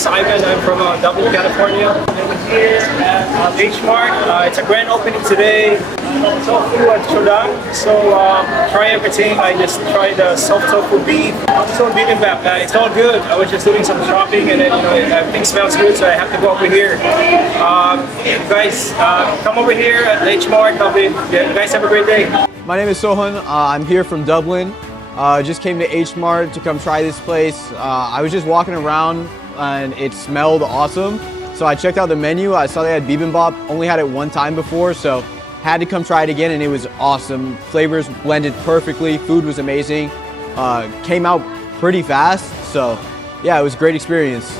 is Ivan. I'm from Dublin, California. I'm here at H Mart. It's a grand opening today. Tofu at Chodang. So try everything. I just tried the soft tofu beef. So bibimbap. It's all good. I was just doing some shopping and then everything smells good, so I have to go over here. Guys, come over here at H Mart. You guys have a great day. My name is Sohan. I'm here from Dublin. Just came to H Mart to come try this place. I was just walking around and it smelled awesome. So I checked out the menu. I saw they had bibimbap. Only had it one time before, so had to come try it again, and it was awesome. Flavors blended perfectly. Food was amazing. Came out pretty fast. So yeah, it was a great experience.